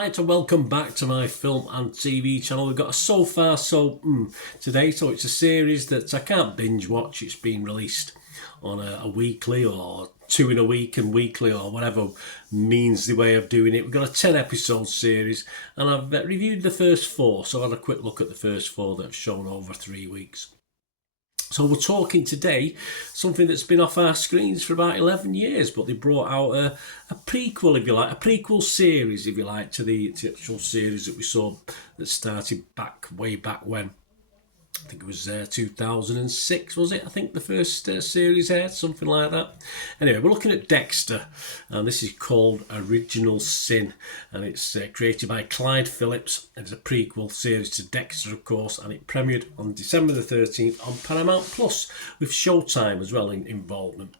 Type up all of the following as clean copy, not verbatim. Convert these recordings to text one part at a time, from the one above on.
Right, and welcome back to my film and TV channel. We've got a So Far So today, so it's a series that I can't binge watch. It's been released on a weekly or two in a week and weekly or whatever means the way of doing it. We've got a 10 episode series and I've reviewed the first 4, so I've had a quick look at the first 4 that have shown over 3 weeks. So we're talking today something that's been off our screens for about 11 years, but they brought out a prequel, if you like, a prequel series, if you like, to the actual series that we saw that started way back when. I think it was 2006, was it? I think the first series aired, something like that. Anyway, we're looking at Dexter, and this is called Original Sin, and it's created by Clyde Phillips, and it's a prequel series to Dexter, of course, and it premiered on December the 13th on Paramount Plus, with Showtime as well in involvement.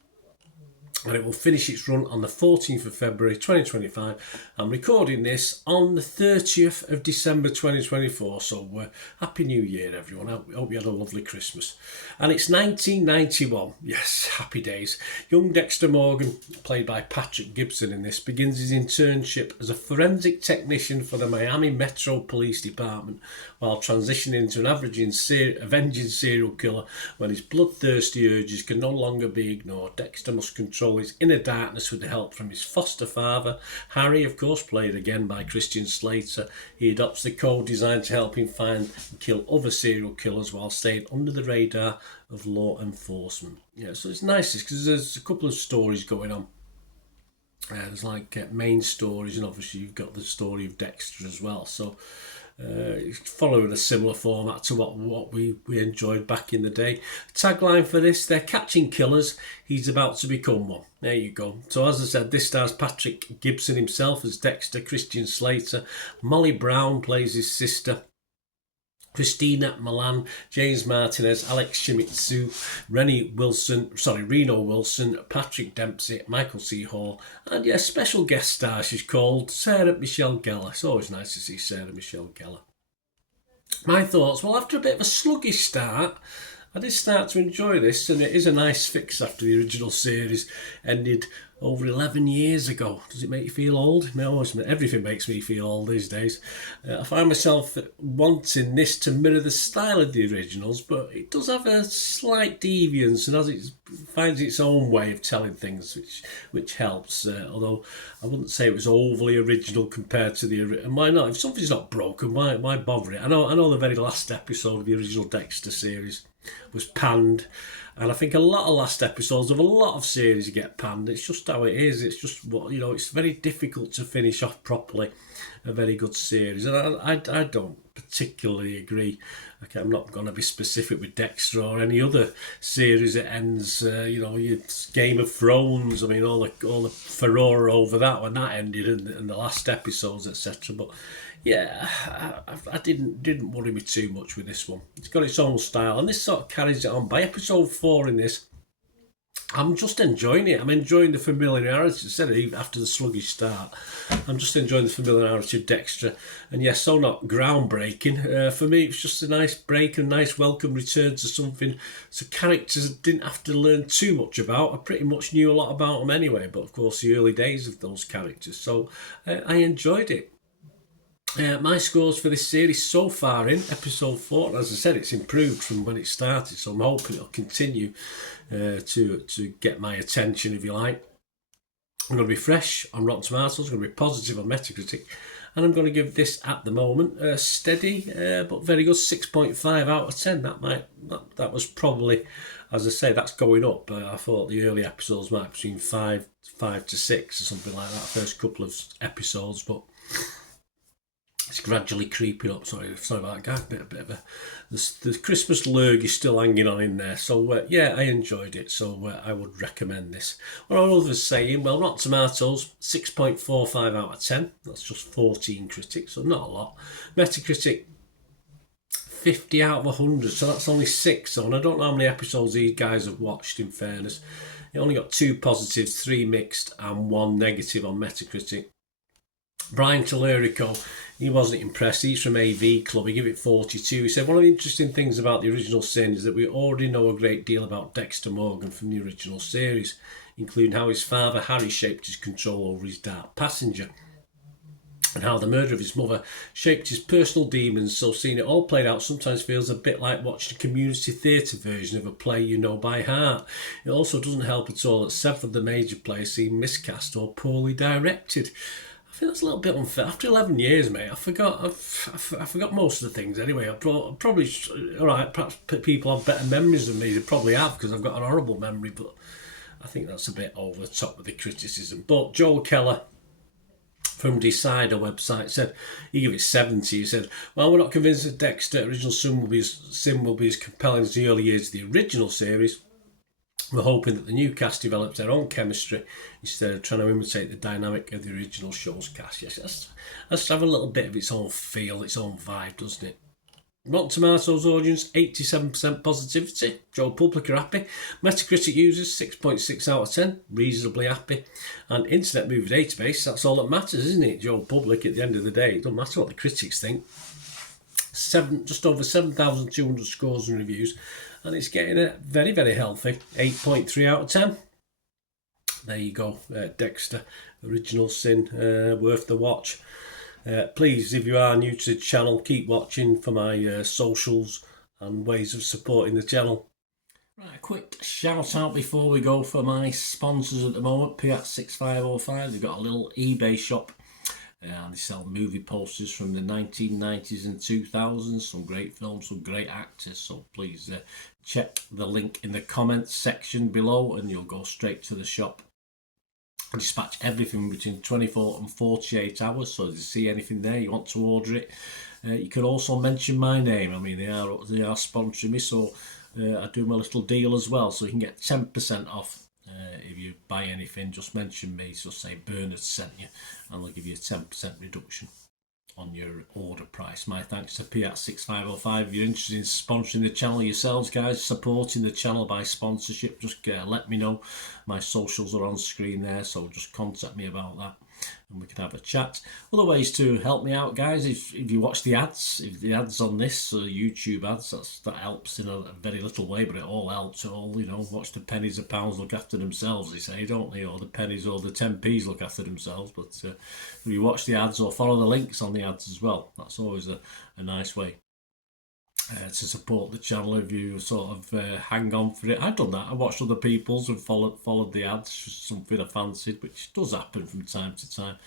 And it will finish its run on the 14th of February 2025. I'm recording this on the 30th of December 2024, so Happy New Year everyone. I hope you had a lovely Christmas. And it's 1991, yes, happy days. Young Dexter Morgan, played by Patrick Gibson in this, begins his internship as a forensic technician for the Miami Metro Police Department while transitioning into an avenging serial killer. When his bloodthirsty urges can no longer be ignored, Dexter must control his inner darkness with the help from his foster father, Harry, of course, played again by Christian Slater. He adopts the code designed to help him find and kill other serial killers while staying under the radar of law enforcement. Yeah, so it's nice because there's a couple of stories going on. There's like main stories, and obviously you've got the story of Dexter as well. So following a similar format to what we enjoyed back in the day. Tagline for this: they're catching killers, he's about to become one. There you go. So as I said, this stars Patrick Gibson himself as Dexter, Christian Slater, Molly Brown plays his sister, Christina Milan, James Martinez, Alex Shimizu, Reno Wilson, Patrick Dempsey, Michael C. Hall, and yeah, special guest star, she's called Sarah Michelle Gellar. It's always nice to see Sarah Michelle Gellar. My thoughts, well, after a bit of a sluggish start, I did start to enjoy this, and it is a nice fix after the original series ended over 11 years ago. Does it make you feel old? No, everything makes me feel old these days. I find myself wanting this to mirror the style of the originals, but it does have a slight deviance and it finds its own way of telling things, which helps. Although I wouldn't say it was overly original compared to the original. And why not? If something's not broken, why bother it? I know the very last episode of the original Dexter series was panned, and I think a lot of last episodes of a lot of series get panned. It's just how it is. It's just it's very difficult to finish off properly a very good series, and I don't particularly agree. Okay, I'm not going to be specific with Dexter or any other series that ends. Game of Thrones. I mean, all the furore over that when that ended, and the last episodes, etc. But yeah, I didn't worry me too much with this one. It's got its own style, and this sort of carries it on. By episode 4 in this, I'm just enjoying it. I'm enjoying the familiarity. Instead of after the sluggish start, I'm just enjoying the familiarity of Dexter. And yes, so not groundbreaking. For me, it's just a nice break and nice welcome return to something. So characters I didn't have to learn too much about. I pretty much knew a lot about them anyway. But of course, the early days of those characters. So I enjoyed it. My scores for this series so far in episode 4, as I said, it's improved from when it started, so I'm hoping it'll continue to get my attention, if you like. I'm going to be fresh on Rotten Tomatoes, I'm going to be positive on Metacritic, and I'm going to give this at the moment a steady but very good 6.5 out of 10. That was probably, as I say, that's going up. I thought the early episodes might be between 5 to 6 or something like that, first couple of episodes, but it's gradually creeping up. Sorry about that, guy. A bit of the Christmas lurg is still hanging on in there. So yeah, I enjoyed it. So I would recommend this. What are others saying? Well, Rotten Tomatoes 6.45 out of 10. That's just 14 critics, so not a lot. Metacritic 50 out of 100. So that's only 6. And I don't know how many episodes these guys have watched. In fairness, it only got 2 positives, 3 mixed, and 1 negative on Metacritic. Brian Tallerico, he wasn't impressed. He's from AV Club. He gave it 42. He said, one of the interesting things about the original sin is that we already know a great deal about Dexter Morgan from the original series, including how his father Harry shaped his control over his dark passenger. and how the murder of his mother shaped his personal demons, so seeing it all played out sometimes feels a bit like watching a community theatre version of a play you know by heart. It also doesn't help at all that several of the major plays seem miscast or poorly directed. I think that's a little bit unfair. After 11 years, mate, I forgot most of the things anyway. Probably, all right, perhaps people have better memories than me. They probably have, because I've got an horrible memory, but I think that's a bit over the top with the criticism. But Joel Keller from Decider website said, he gave it 70. He said, "While we're not convinced that Dexter original sin will be as compelling as the early years of the original series, we're hoping that the new cast develops their own chemistry instead of trying to imitate the dynamic of the original show's cast." Yes, let's have a little bit of its own feel, its own vibe, doesn't it? Rotten Tomatoes audience, 87% positivity. Joe Public are happy. Metacritic users, 6.6 out of 10, reasonably happy. And Internet Movie Database, that's all that matters, isn't it? Joe Public, at the end of the day, it doesn't matter what the critics think. Just over 7,200 scores and reviews, and it's getting a very, very healthy 8.3 out of 10. There you go, Dexter, original sin, worth the watch. Please, if you are new to the channel, keep watching for my socials and ways of supporting the channel. Right, a quick shout out before we go for my sponsors at the moment. Piat6505, they've got a little eBay shop. And they sell movie posters from the 1990s and 2000s, some great films, some great actors, so please check the link in the comments section below and you'll go straight to the shop. I dispatch everything between 24 and 48 hours, so if you see anything there, you want to order it, you can also mention my name. I mean, they are sponsoring me, so I do my little deal as well, so you can get 10% off. If you buy anything, just mention me, so say Bernard sent you, and they'll give you a 10% reduction on your order price. My thanks to Piat6505. If you're interested in sponsoring the channel yourselves, guys, supporting the channel by sponsorship, just let me know. My socials are on screen there, so just contact me about that and we can have a chat. Other ways to help me out, guys, if you watch the ads, if the ads on this YouTube ads, that helps in a very little way, but it all helps. All, you know, watch the pennies and pounds look after themselves, they say, don't they? Or the pennies or the 10p's look after themselves. But if you watch the ads or follow the links on the ads as well, that's always a nice way to support the channel. If you sort of hang on for it, I've done that. I watched other people's and followed the ads, something I fancied, which does happen from time to time.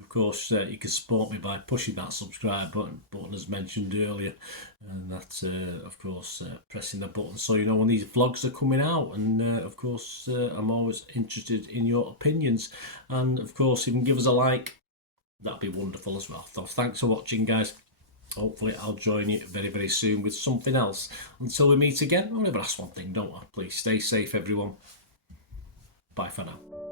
Of course, you can support me by pushing that subscribe button as mentioned earlier, and that of course pressing the button so you know when these vlogs are coming out. And of course I'm always interested in your opinions, and of course you can give us a like, that'd be wonderful as well. So thanks for watching, guys. Hopefully I'll join you very, very soon with something else. Until we meet again, I'll never ask one thing, don't I? Please stay safe, everyone. Bye for now.